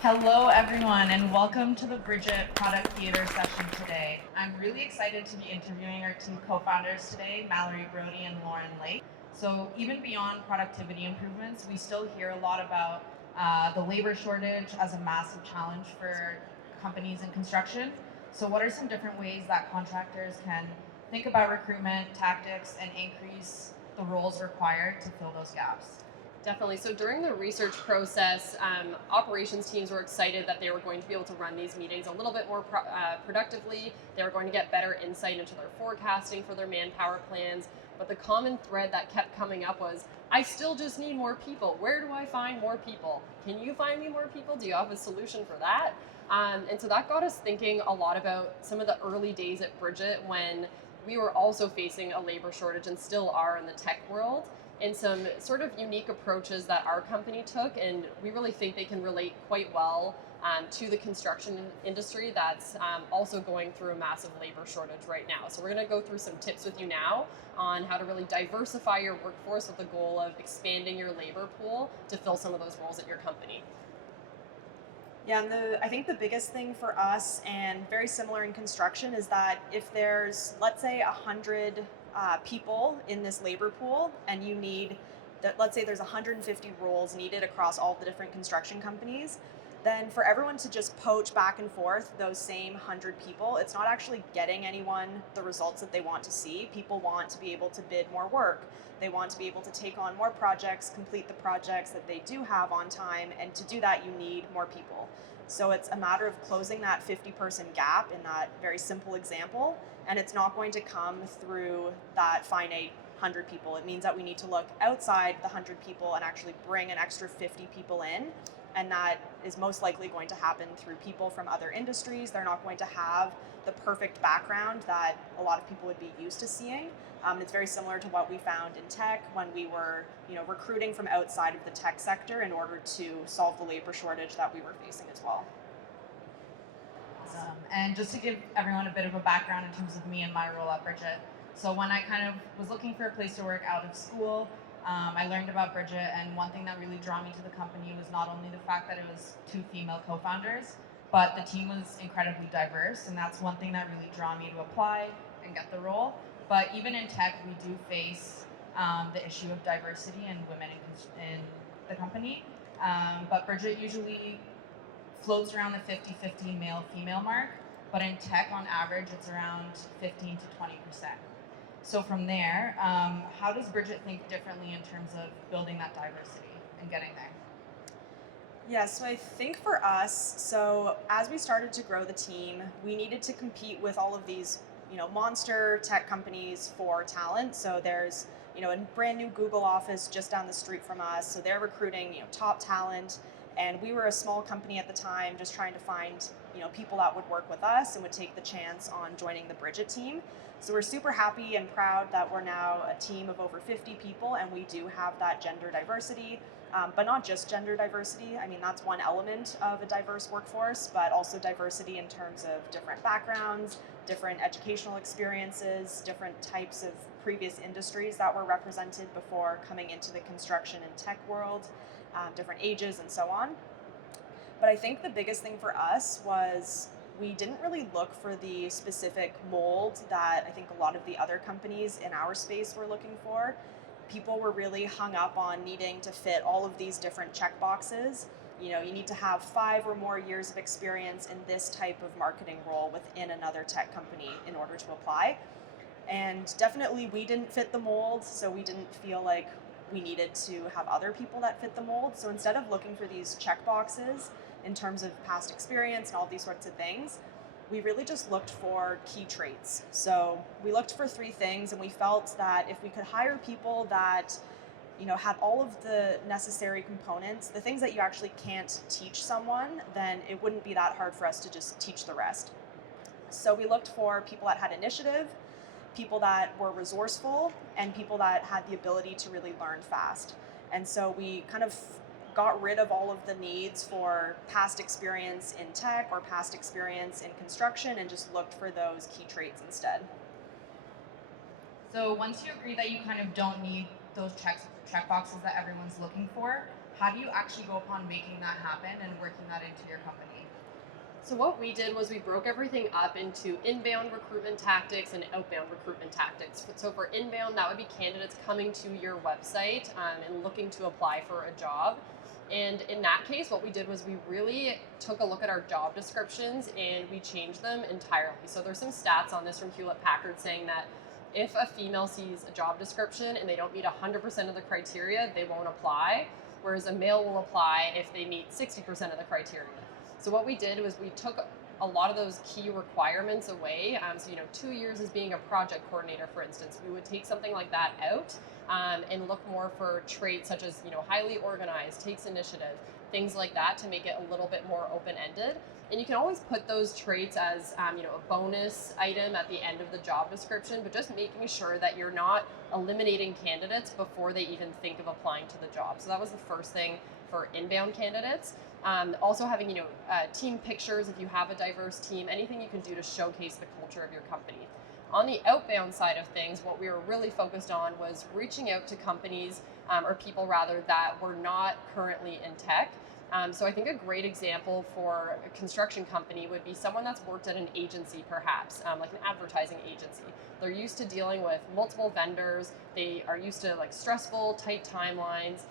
Hello, everyone, and welcome to the Bridgit Product Theater session today. I'm really excited to be interviewing our two co-founders today, Mallory Brody and Lauren Lake. So even beyond productivity improvements, we still hear a lot about the labor shortage as a massive challenge for companies in construction. So what are some different ways that contractors can think about recruitment tactics and increase the roles required to fill those gaps? Definitely. So during the research process, operations teams were excited that they were going to be able to run these meetings a little bit more productively. They were going to get better insight into their forecasting for their manpower plans. But the common thread that kept coming up was, I still just need more people. Where do I find more people? Can you find me more people? Do you have a solution for that? And so that got us thinking a lot about some of the early days at Bridgit when we were also facing a labor shortage and still are in the tech world, and some sort of unique approaches that our company took, and we really think they can relate quite well to the construction industry that's also going through a massive labor shortage right now. So we're going to go through some tips with you now on how to really diversify your workforce with the goal of expanding your labor pool to fill some of those roles at your company. Yeah, and I think the biggest thing for us, and very similar in construction, is that if there's, let's say, 100 people in this labor pool, and you need, that, let's say there's 150 roles needed across all the different construction companies, then for everyone to just poach back and forth those same 100 people, it's not actually getting anyone the results that they want to see. People want to be able to bid more work. They want to be able to take on more projects, complete the projects that they do have on time, and to do that, you need more people. So it's a matter of closing that 50-person gap in that very simple example, and it's not going to come through that finite 100 people. It means that we need to look outside the 100 people and actually bring an extra 50 people in, and that is most likely going to happen through people from other industries. They're not going to have the perfect background that a lot of people would be used to seeing. It's very similar to what we found in tech when we were, recruiting from outside of the tech sector in order to solve the labor shortage that we were facing as well. Awesome. And just to give everyone a bit of a background in terms of me and my role at Bridgit. So when I kind of was looking for a place to work out of school, I learned about Bridgit, and one thing that really drew me to the company was not only the fact that it was two female co-founders, but the team was incredibly diverse, and that's one thing that really drew me to apply and get the role. But even in tech, we do face the issue of diversity and women in the company. But Bridgit usually floats around the 50-50 male-female mark, but in tech, on average, it's around 15 to 20%. So from there, how does Bridgit think differently in terms of building that diversity and getting there? Yeah, so I think for us, so as we started to grow the team, we needed to compete with all of these, monster tech companies for talent. So there's, a brand new Google office just down the street from us. So they're recruiting, top talent. And we were a small company at the time, just trying to find, people that would work with us and would take the chance on joining the Bridgit team. So we're super happy and proud that we're now a team of over 50 people, and we do have that gender diversity. But not just gender diversity. I mean, that's one element of a diverse workforce, but also diversity in terms of different backgrounds, different educational experiences, different types of previous industries that were represented before coming into the construction and tech world, different ages, and so on. But I think the biggest thing for us was we didn't really look for the specific mold that I think a lot of the other companies in our space were looking for. People were really hung up on needing to fit all of these different check boxes. You need to have 5 or more years of experience in this type of marketing role within another tech company in order to apply. And definitely we didn't fit the mold, so we didn't feel like we needed to have other people that fit the mold. So instead of looking for these check boxes in terms of past experience and all these sorts of things, we really just looked for key traits. So we looked for 3 things, and we felt that if we could hire people that, had all of the necessary components, the things that you actually can't teach someone, then it wouldn't be that hard for us to just teach the rest. So we looked for people that had initiative, people that were resourceful, and people that had the ability to really learn fast. And so we kind of got rid of all of the needs for past experience in tech or past experience in construction and just looked for those key traits instead. So once you agree that you kind of don't need those check boxes that everyone's looking for, how do you actually go upon making that happen and working that into your company? So what we did was we broke everything up into inbound recruitment tactics and outbound recruitment tactics. So for inbound, that would be candidates coming to your website and looking to apply for a job. And in that case, what we did was we really took a look at our job descriptions and we changed them entirely. So there's some stats on this from Hewlett Packard saying that if a female sees a job description and they don't meet 100% of the criteria, they won't apply, whereas a male will apply if they meet 60% of the criteria. So what we did was we took a lot of those key requirements away. So 2 years as being a project coordinator, for instance, we would take something like that out and look more for traits such as highly organized, takes initiative, things like that to make it a little bit more open-ended. And you can always put those traits as a bonus item at the end of the job description, but just making sure that you're not eliminating candidates before they even think of applying to the job. So that was the first thing for inbound candidates. Also having team pictures if you have a diverse team, anything you can do to showcase the culture of your company. On the outbound side of things, what we were really focused on was reaching out to companies or people rather that were not currently in tech. So I think a great example for a construction company would be someone that's worked at an agency perhaps, like an advertising agency. They're used to dealing with multiple vendors. They are used to stressful, tight timelines.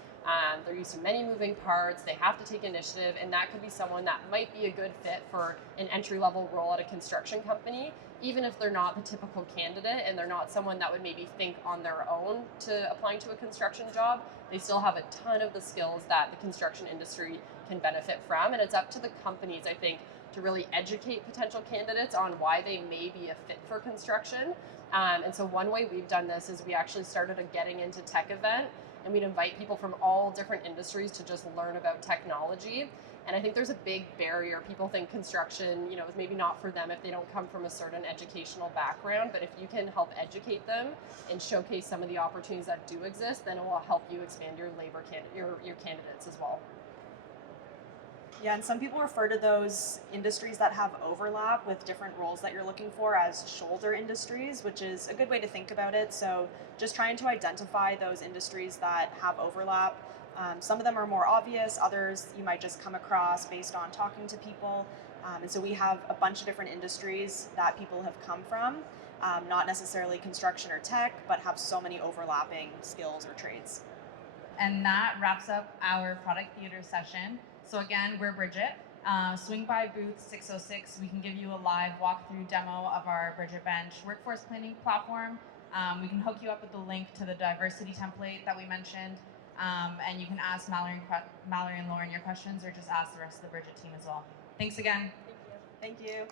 They're used to many moving parts. They have to take initiative, and that could be someone that might be a good fit for an entry-level role at a construction company, even if they're not the typical candidate and they're not someone that would maybe think on their own to applying to a construction job. They still have a ton of the skills that the construction industry can benefit from, and it's up to the companies, I think, to really educate potential candidates on why they may be a fit for construction. And so one way we've done this is we actually started a Getting Into Tech event, and we'd invite people from all different industries to just learn about technology. And I think there's a big barrier. People think construction, is maybe not for them if they don't come from a certain educational background, but if you can help educate them and showcase some of the opportunities that do exist, then it will help you expand your your candidates as well. Yeah, and some people refer to those industries that have overlap with different roles that you're looking for as shoulder industries, which is a good way to think about it. So just trying to identify those industries that have overlap. Some of them are more obvious, others you might just come across based on talking to people. And so we have a bunch of different industries that people have come from, not necessarily construction or tech, but have so many overlapping skills or trades. And that wraps up our product theater session. So again, we're Bridgit. Swing by booth 606. We can give you a live walkthrough demo of our Bridgit Bench workforce planning platform. We can hook you up with the link to the diversity template that we mentioned. And you can ask Mallory and Lauren your questions, or just ask the rest of the Bridgit team as well. Thanks again. Thank you.